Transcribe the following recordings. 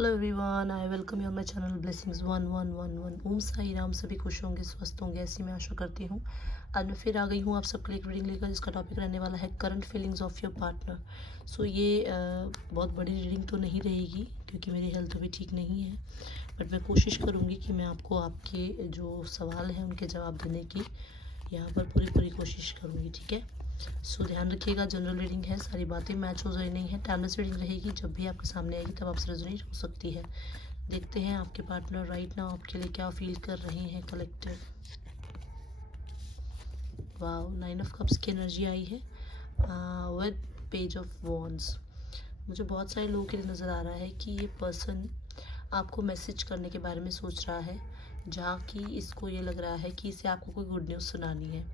Hello everyone, I welcome you on my channel blessings 1111। ओम साई राम। सभी खुश होंगे, स्वस्थ होंगे, ऐसी मैं आशा करती हूँ। आज मैं फिर आ गई हूँ आप सबके लिए एक रीडिंग लेकर, जिसका टॉपिक रहने वाला है current feelings of your partner. So ये बहुत बड़ी रीडिंग तो नहीं रहेगी क्योंकि मेरी हेल्थ अभी ठीक नहीं है, बट मैं कोशिश करूँगी कि मैं आपको आपके जो सवाल हैं उनके जवाब देने की यहाँ पर पूरी कोशिश करूँगी। ठीक है, सो ध्यान रखिएगा, जनरल रीडिंग है, सारी बातें मैच हो रही नहीं है। टाइमलेस रीडिंग रहेगी, जब भी आपके सामने आएगी तब आपसे रेजोनेट हो सकती है। देखते हैं आपके पार्टनर राइट नाउ आपके लिए क्या फील कर रहे हैं। कलेक्टिव, वाओ, 9 ऑफ कप्स की एनर्जी आई है विद पेज ऑफ वॉन्ड्स। मुझे बहुत सारे लोगों के लिए नज़र आ रहा है कि ये पर्सन आपको मैसेज करने के बारे में सोच रहा है, जहाँ कि इसको ये लग रहा है कि इसे आपको कोई गुड न्यूज़ सुनानी है।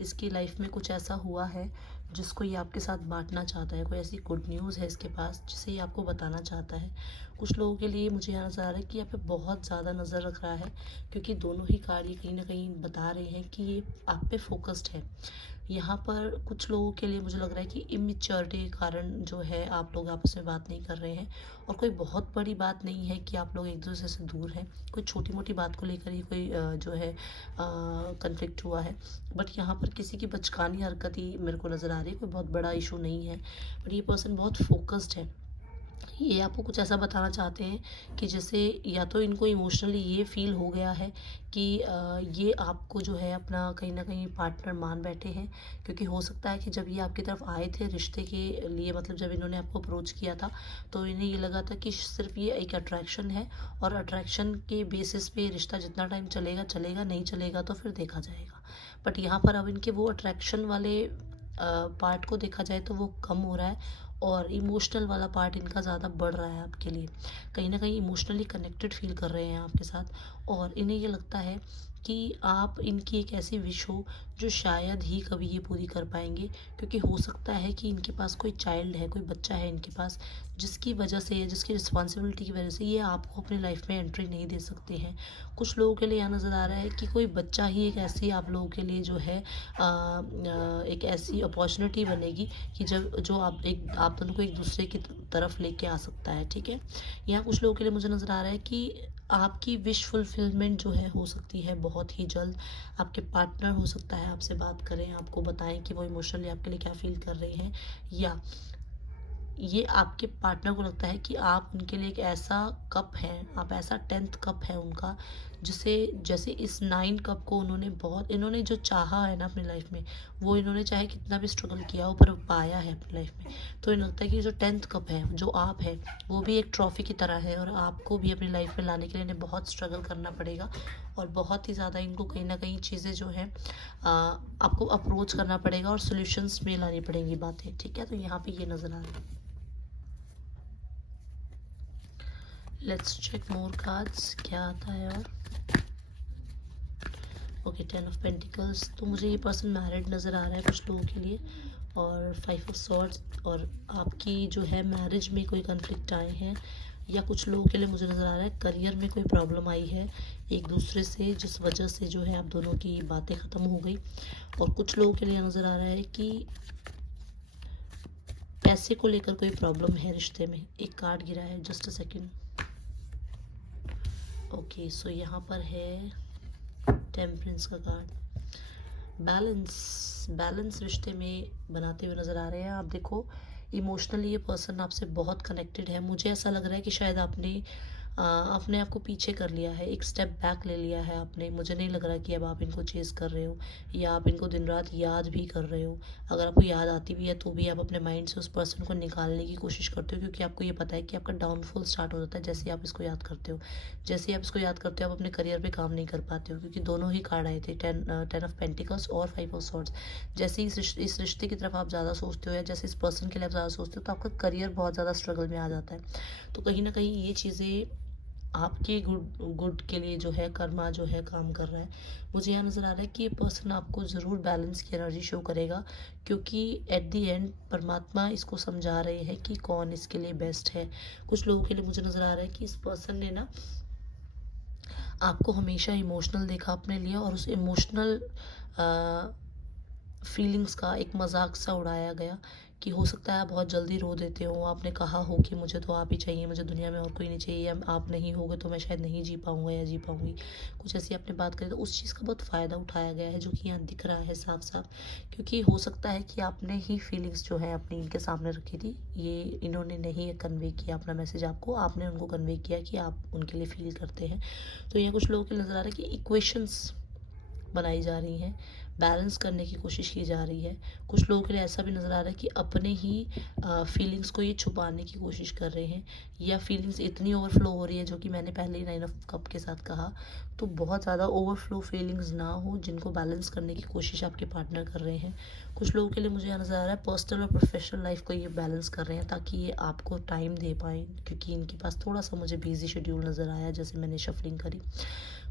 इसकी लाइफ में कुछ ऐसा हुआ है जिसको ये आपके साथ बांटना चाहता है। कोई ऐसी गुड न्यूज़ है इसके पास जिसे ये आपको बताना चाहता है। कुछ लोगों के लिए मुझे यहाँ नज़र आ रहा है कि यहाँ पे बहुत ज़्यादा नज़र रख रहा है, क्योंकि दोनों ही कार्ड ये कहीं ना कहीं बता रहे हैं कि ये आप पे फोकस्ड है। यहाँ पर कुछ लोगों के लिए मुझे लग रहा है कि इमेच्योरिटी के कारण जो है आप लोग आपस में बात नहीं कर रहे हैं, और कोई बहुत बड़ी बात नहीं है कि आप लोग एक दूसरे से दूर हैं। कोई छोटी मोटी बात को लेकर ही कोई जो है कन्फ्लिक्ट हुआ है, बट यहाँ पर किसी की बचकानी हरकत ही मेरे को नज़र आ रही है। कोई बहुत बड़ा इशू नहीं है, बट ये पर्सन बहुत फोकस्ड है। ये आपको कुछ ऐसा बताना चाहते हैं कि जैसे या तो इनको इमोशनली ये फील हो गया है कि ये आपको जो है अपना कहीं ना कहीं पार्टनर मान बैठे हैं, क्योंकि हो सकता है कि जब ये आपकी तरफ आए थे रिश्ते के लिए, मतलब जब इन्होंने आपको अप्रोच किया था, तो इन्हें ये लगा था कि सिर्फ ये एक अट्रैक्शन है, और अट्रैक्शन के बेसिस पे रिश्ता जितना टाइम चलेगा चलेगा, नहीं चलेगा तो फिर देखा जाएगा। बट यहाँ पर अब इनके वो अट्रैक्शन वाले पार्ट को देखा जाए तो वो कम हो रहा है, और इमोशनल वाला पार्ट इनका ज़्यादा बढ़ रहा है आपके लिए। कहीं ना कहीं इमोशनली कनेक्टेड फील कर रहे हैं आपके साथ, और इन्हें ये लगता है कि आप इनकी एक ऐसी विश हो जो शायद ही कभी ये पूरी कर पाएंगे, क्योंकि हो सकता है कि इनके पास कोई चाइल्ड है, कोई बच्चा है इनके पास, जिसकी वजह से या जिसकी रिस्पॉन्सिबिलिटी की वजह से ये आपको अपनी लाइफ में एंट्री नहीं दे सकते हैं। कुछ लोगों के लिए यहाँ नज़र आ रहा है कि कोई बच्चा ही एक ऐसी आप लोगों के लिए जो है एक ऐसी अपॉर्चुनिटी बनेगी कि जब जो आप दोनों को एक दूसरे की तरफ लेके आ सकता है। ठीक है, यहाँ कुछ लोगों के लिए मुझे नज़र आ रहा है कि आपकी विश फुलफिलमेंट जो है हो सकती है बहुत ही जल्द। आपके पार्टनर हो सकता है आपसे बात करें, आपको बताएं कि वो इमोशनली आपके लिए क्या फील कर रहे हैं, या ये आपके पार्टनर को लगता है कि आप उनके लिए एक ऐसा कप है, आप ऐसा 10th कप है उनका, जिसे जैसे इस 9 कप को इन्होंने जो चाहा है ना अपनी लाइफ में, वो इन्होंने चाहे कितना भी स्ट्रगल किया हो पर पाया है अपनी लाइफ में। तो इन्हें लगता है कि जो 10th कप है जो आप है, वो भी एक ट्रॉफी की तरह है, और आपको भी अपनी लाइफ में लाने के लिए इन्हें बहुत स्ट्रगल करना पड़ेगा, और बहुत ही ज़्यादा इनको कहीं ना कहीं चीज़ें जो है आपको अप्रोच करना पड़ेगा और सोल्यूशंस में लानी पड़ेंगी बातें। ठीक है, तो यहाँ पे ये नज़र आ रहा है। लेट्स चेक मोर कार्ड्स, क्या आता है। और ओके, 10 ऑफ पेंटिकल्स। तो मुझे ये पर्सन मैरिड नज़र आ रहा है कुछ लोगों के लिए, और 5 ऑफ सॉर्ड्स, और आपकी जो है मैरिज में कोई कन्फ्लिक्ट आए हैं, या कुछ लोगों के लिए मुझे नज़र आ रहा है करियर में कोई प्रॉब्लम आई है एक दूसरे से, जिस वजह से जो है आप दोनों की बातें ख़त्म हो गई। और कुछ लोगों के लिए नज़र आ रहा है कि पैसे को लेकर कोई प्रॉब्लम है रिश्ते में। एक कार्ड गिरा है, जस्ट अ सेकेंड। ओके, सो यहाँ पर है टेम्परेंस का कार्ड। बैलेंस रिश्ते में बनाते हुए नज़र आ रहे हैं। आप देखो, इमोशनली ये पर्सन आपसे बहुत कनेक्टेड है। मुझे ऐसा लग रहा है कि शायद आपने आपको पीछे कर लिया है, एक स्टेप बैक ले लिया है आपने। मुझे नहीं लग रहा कि अब आप इनको चेज़ कर रहे हो, या आप इनको दिन रात याद भी कर रहे हो। अगर आपको याद आती भी है तो भी आप अपने माइंड से उस पर्सन को निकालने की कोशिश करते हो, क्योंकि आपको ये पता है कि आपका डाउनफॉल स्टार्ट हो जाता है जैसे ही आप इसको याद करते हो। जैसे ही आप इसको याद करते हो आप अपने करियर पे काम नहीं कर पाते हो, क्योंकि दोनों ही कार्ड आए थे, 10 ऑफ पेंटिकल्स और 5 ऑफ सॉर्ड्स। जैसे ही इस रिश्ते की तरफ आप ज़्यादा सोचते हो, या जैसे इस पर्सन के लिए आप ज़्यादा सोचते हो, तो आपका करियर बहुत ज़्यादा स्ट्रगल में आ जाता है। तो कहीं ना कहीं ये चीज़ें आपके गुड के लिए जो है कर्मा जो है काम कर रहा है। मुझे यहाँ नज़र आ रहा है कि ये पर्सन आपको ज़रूर बैलेंस की एनर्जी शो करेगा, क्योंकि एट द एंड परमात्मा इसको समझा रहे हैं कि कौन इसके लिए बेस्ट है। कुछ लोगों के लिए मुझे नज़र आ रहा है कि इस पर्सन ने ना आपको हमेशा इमोशनल देखा अपने लिए, और उस इमोशनल फीलिंग्स का एक मजाक सा उड़ाया गया कि हो सकता है आप बहुत जल्दी रो देते हो, आपने कहा हो कि मुझे तो आप ही चाहिए, मुझे दुनिया में और कोई नहीं चाहिए, या आप नहीं होगे तो मैं शायद नहीं जी पाऊँगा या जी पाऊँगी, कुछ ऐसी आपने बात करी, तो उस चीज़ का बहुत फ़ायदा उठाया गया है जो कि यहाँ दिख रहा है साफ साफ। क्योंकि हो सकता है कि आपने ही फीलिंग्स जो है अपनी इनके सामने रखी थी, ये इन्होंने नहीं कन्वे किया अपना मैसेज आपको, आपने उनको कन्वे किया कि आप उनके लिए फील करते हैं। तो यहाँ कुछ लोगों को नज़र आ रहा है कि इक्वेशंस बनाई जा रही हैं, बैलेंस करने की कोशिश की जा रही है। कुछ लोगों के लिए ऐसा भी नज़र आ रहा है कि अपने ही फीलिंग्स को ये छुपाने की कोशिश कर रहे हैं, या फीलिंग्स इतनी ओवरफ्लो हो रही है, जो कि मैंने पहले ही 9 ऑफ कप के साथ कहा, तो बहुत ज़्यादा ओवरफ्लो फीलिंग्स ना हो, जिनको बैलेंस करने की कोशिश आपके पार्टनर कर रहे हैं। कुछ लोगों के लिए मुझे यहाँ नज़र आ रहा है पर्सनल और प्रोफेशनल लाइफ को ये बैलेंस कर रहे हैं, ताकि ये आपको टाइम दे पाएँ, क्योंकि इनके पास थोड़ा सा मुझे बिजी शेड्यूल नज़र आया जैसे मैंने शफलिंग करी।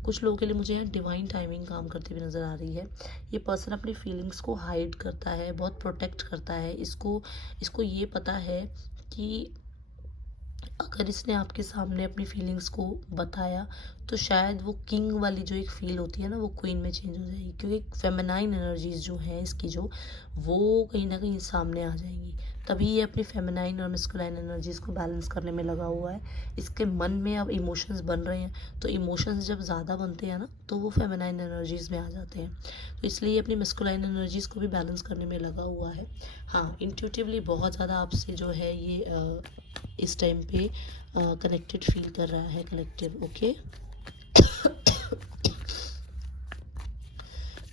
कुछ लोगों के लिए मुझे यहाँ डिवाइन टाइमिंग काम करती हुई नज़र आ रही है। ये पर्सन अपनी फीलिंग्स को हाइड करता है, बहुत प्रोटेक्ट करता है, इसको इसको ये पता है कि अगर इसने आपके सामने अपनी फीलिंग्स को बताया, तो शायद वो किंग वाली जो एक फ़ील होती है ना, वो क्वीन में चेंज हो जाएगी, क्योंकि फेमिनाइन एनर्जीज़ जो हैं इसकी, जो वो कहीं ना कहीं सामने आ जाएंगी। तभी ये अपनी फेमिनाइन और मस्कुलाइन एनर्जीज़ को बैलेंस करने में लगा हुआ है। इसके मन में अब इमोशंस बन रहे हैं, तो इमोशंस जब ज़्यादा बनते हैं ना, तो वो फेमिनाइन एनर्जीज़ में आ जाते हैं, तो इसलिए अपनी मस्कुलाइन एनर्जीज़ को भी बैलेंस करने में लगा हुआ है। हाँ, इंट्यूटिवली बहुत ज़्यादा आपसे जो है ये इस टाइम पे कनेक्टेड फील कर रहा है कलेक्टिव। ओके,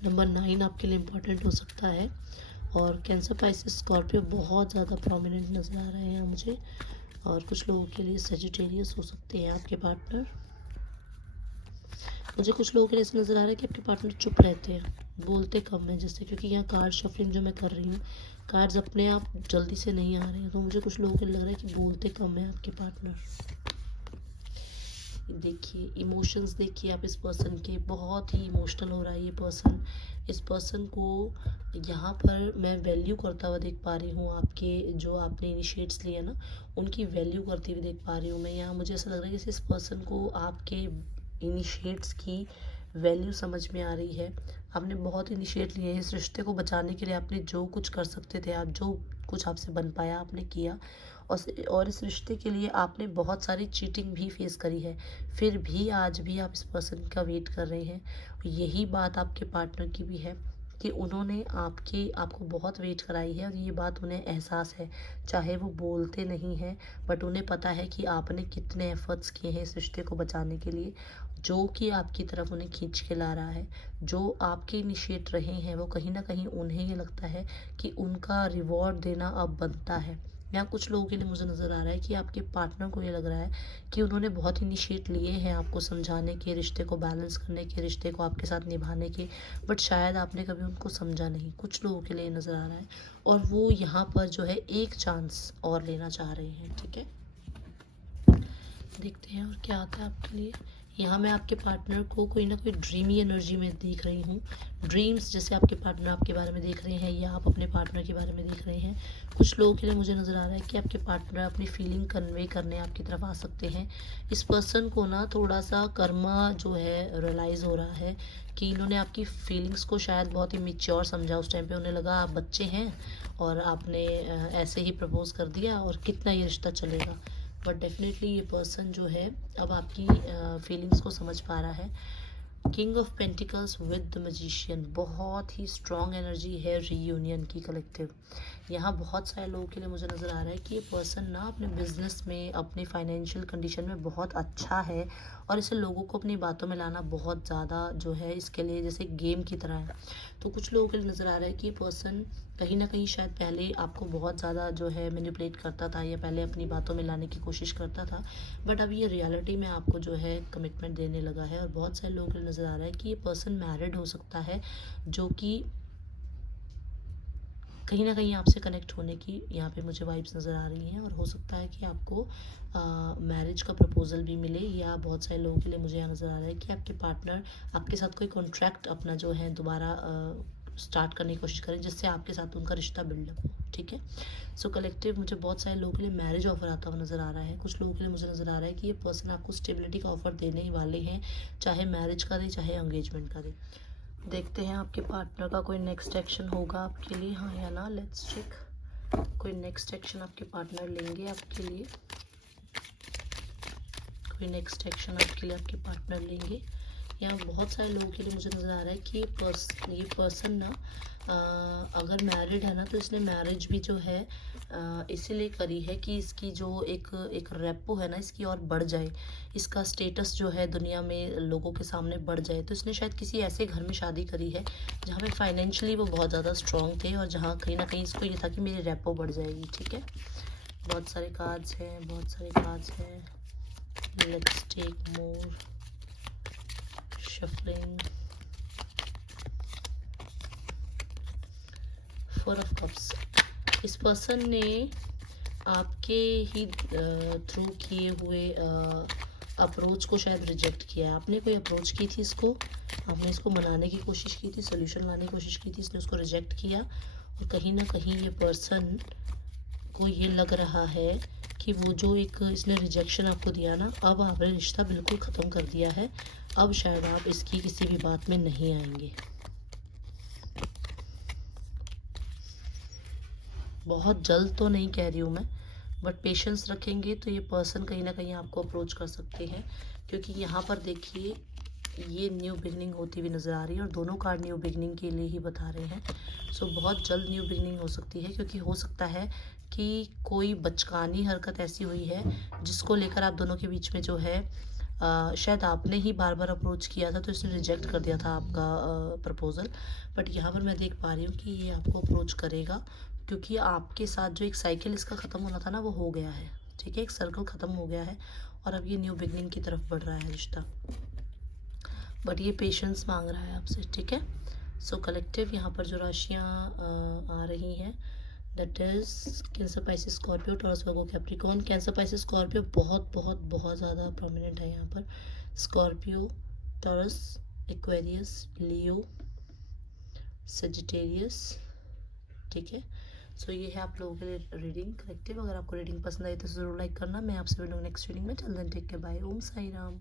नंबर 9 आपके लिए इम्पोर्टेंट हो सकता है, और कैंसर, पाइसेस, स्कॉर्पियो बहुत ज़्यादा प्रोमिनेंट नज़र आ रहे हैं यहाँ मुझे, और कुछ लोगों के लिए सेजिटेरियस हो सकते हैं आपके पार्टनर। मुझे कुछ लोगों के लिए ऐसा नज़र आ रहा है कि आपके पार्टनर चुप रहते हैं, बोलते कम है, जैसे क्योंकि यहाँ कार्ड शफलिंग जो मैं कर रही हूँ, कार्ड्स अपने आप जल्दी से नहीं आ रहे हैं, तो मुझे कुछ लोगों को लग रहा है कि बोलते कम है आपके पार्टनर। देखिए इमोशंस, देखिए आप इस पर्सन के, बहुत ही इमोशनल हो रहा है ये पर्सन। इस पर्सन को यहाँ पर मैं वैल्यू करता हुआ देख पा रही हूँ, आपके जो आपने इनिशिएट्स लिए ना, उनकी वैल्यू करते हुए देख पा रही हूँ मैं यहाँ। मुझे ऐसा लग रहा है कि इस पर्सन को आपके इनिशिएट्स की वैल्यू समझ में आ रही है। आपने बहुत इनिशिएट लिए हैं इस रिश्ते को बचाने के लिए, आपने जो कुछ कर सकते थे, आप जो कुछ आपसे बन पाया आपने किया, और इस रिश्ते के लिए आपने बहुत सारी चीटिंग भी फेस करी है, फिर भी आज भी आप इस पर्सन का वेट कर रहे हैं। यही बात आपके पार्टनर की भी है कि उन्होंने आपको बहुत वेट कराई है, और ये बात उन्हें एहसास है, चाहे वो बोलते नहीं हैं, बट उन्हें पता है कि आपने कितने एफर्ट्स किए हैं इस रिश्ते को बचाने के लिए, जो कि आपकी तरफ उन्हें खींच के ला रहा है। जो आपके इनिशिएट रहे हैं, वो कहीं ना कहीं उन्हें ये लगता है कि उनका रिवॉर्ड देना अब बनता है। यहाँ कुछ लोगों के लिए मुझे नज़र आ रहा है कि आपके पार्टनर को ये लग रहा है कि उन्होंने बहुत इनिशिएट लिए हैं आपको समझाने के, रिश्ते को बैलेंस करने के, रिश्ते को आपके साथ निभाने के, बट शायद आपने कभी उनको समझा नहीं। कुछ लोगों के लिए नज़र आ रहा है, और वो यहाँ पर जो है एक चांस और लेना चाह रहे हैं। ठीक है, देखते हैं और क्या आता है आपके लिए। यहाँ मैं आपके पार्टनर को कोई ना कोई ड्रीमी एनर्जी में देख रही हूँ। ड्रीम्स जैसे आपके पार्टनर आपके बारे में देख रहे हैं, या आप अपने पार्टनर के बारे में देख रहे हैं। कुछ लोगों के लिए मुझे नज़र आ रहा है कि आपके पार्टनर अपनी फीलिंग कन्वे करने आपकी तरफ आ सकते हैं। इस पर्सन को ना थोड़ा सा कर्मा जो है रियलाइज़ हो रहा है कि इन्होंने आपकी फीलिंग्स को शायद बहुत ही मिच्योर समझा। उस टाइम पे उन्हें लगा आप बच्चे हैं, और आपने ऐसे ही प्रपोज कर दिया, और कितना ये रिश्ता चलेगा। बट डेफिनेटली ये पर्सन जो है अब आपकी फीलिंग्स को समझ पा रहा है। King of pentacles with the magician, बहुत ही स्ट्रॉन्ग एनर्जी है रीयूनियन की कलेक्टिव। यहाँ बहुत सारे लोगों के लिए मुझे नज़र आ रहा है कि ये पर्सन ना अपने बिजनेस में, अपनी फाइनेंशियल कंडीशन में बहुत अच्छा है, और इसे लोगों को अपनी बातों में लाना बहुत ज़्यादा जो है इसके लिए जैसे गेम की तरह है। तो कुछ लोगों के लिए नज़र आ रहा है कि ये पर्सन कहीं ना कहीं शायद पहले आपको बहुत ज़्यादा जो है मैनिपुलेट करता था, या पहले अपनी बातों में लाने की कोशिश करता था, बट अब ये रियलिटी में आपको जो है कमिटमेंट देने लगा है। और बहुत सारे लोगों के लिए नज़र आ रहा है कि ये पर्सन मैरिड हो सकता है, जो कि कहीं ना कहीं आपसे कनेक्ट होने की यहाँ पे मुझे वाइब्स नज़र आ रही हैं, और हो सकता है कि आपको मैरिज का प्रपोजल भी मिले। या बहुत सारे लोगों के लिए मुझे यहाँ नज़र आ रहा है कि आपके पार्टनर आपके साथ कोई कॉन्ट्रैक्ट अपना जो है दोबारा स्टार्ट करने की कोशिश करें, जिससे आपके साथ उनका रिश्ता बिल्डअप हो। ठीक है, सो कलेक्टिव मुझे बहुत सारे लोगों के लिए मैरिज ऑफर आता हुआ नज़र आ रहा है। कुछ लोगों के लिए मुझे नज़र आ रहा है कि ये पर्सन आपको स्टेबिलिटी का ऑफर देने ही वाले हैं, चाहे मैरिज का दे चाहे एंगेजमेंट का दे। देखते हैं आपके पार्टनर का कोई नेक्स्ट एक्शन होगा आपके लिए, हाँ या ना, लेट्स चेक। कोई नेक्स्ट एक्शन आपके पार्टनर लेंगे आपके लिए, कोई नेक्स्ट एक्शन आपके लिए आपके पार्टनर लेंगे। यहाँ बहुत सारे लोगों के लिए मुझे नज़र आ रहा है कि ये पर्सन ना अगर मैरिड है ना तो इसने मैरिज भी जो है इसीलिए करी है कि इसकी जो एक रेपो है ना इसकी और बढ़ जाए, इसका स्टेटस जो है दुनिया में लोगों के सामने बढ़ जाए। तो इसने शायद किसी ऐसे घर में शादी करी है जहाँ पे फाइनेंशियली वो बहुत ज़्यादा स्ट्रॉन्ग थे और जहाँ कहीं ना कहीं इसको ये था कि मेरी रेपो बढ़ जाएगी। ठीक है, बहुत सारे कार्ड्स हैं, बहुत सारे कार्ड्स हैं। Let's take more shuffling. Four of Cups. इस पर्सन ने आपके ही थ्रू किए हुए अप्रोच को शायद रिजेक्ट किया। आपने कोई अप्रोच की थी इसको, आपने इसको मनाने की कोशिश की थी, सोल्यूशन लाने की कोशिश की थी, इसने उसको रिजेक्ट किया। और कहीं ना कहीं ये पर्सन को ये लग रहा है कि वो जो एक इसने रिजेक्शन आपको दिया ना, अब आपने रिश्ता बिल्कुल ख़त्म कर दिया है। अब शायद आप इसकी किसी भी बात में नहीं आएंगे। बहुत जल्द तो नहीं कह रही हूँ मैं, बट पेशेंस रखेंगे तो ये पर्सन कहीं ना कहीं आपको अप्रोच कर सकते हैं। क्योंकि यहाँ पर देखिए ये न्यू बिगनिंग होती हुई नज़र आ रही है और दोनों कार्ड न्यू बिगनिंग के लिए ही बता रहे हैं। सो बहुत जल्द न्यू बिगनिंग हो सकती है, क्योंकि हो सकता है कि कोई बचकानी हरकत ऐसी हुई है जिसको लेकर आप दोनों के बीच में जो है शायद आपने ही बार बार अप्रोच किया था तो इसने रिजेक्ट कर दिया था आपका प्रपोज़ल। बट यहाँ पर मैं देख पा रही हूँ कि ये आपको अप्रोच करेगा, क्योंकि आपके साथ जो एक साइकिल इसका ख़त्म होना था ना वो हो गया है। ठीक है, एक सर्कल ख़त्म हो गया है और अब ये न्यू बिगनिंग की तरफ बढ़ रहा है रिश्ता। बट ये पेशेंस मांग रहा है आपसे। ठीक है, सो कलेक्टिव यहाँ पर जो राशियाँ आ रही हैं that is cancer, Pisces, Scorpio, taurus, Virgo, Capricorn. Cancer, Pisces, Scorpio बहुत बहुत बहुत ज़्यादा प्रोमिनेंट है यहाँ पर। स्कॉर्पियो, टॉरस, एक्वेरियस, लियो, सेजिटेरियस। ठीक है, सो ये है आप लोगों के लिए रीडिंग कलेक्टिव। अगर आपको रीडिंग पसंद आई तो ज़रूर लाइक करना। मैं आपसे मिलूँगी नेक्स्ट रीडिंग में। Till then take care, bye, Om Sai Ram.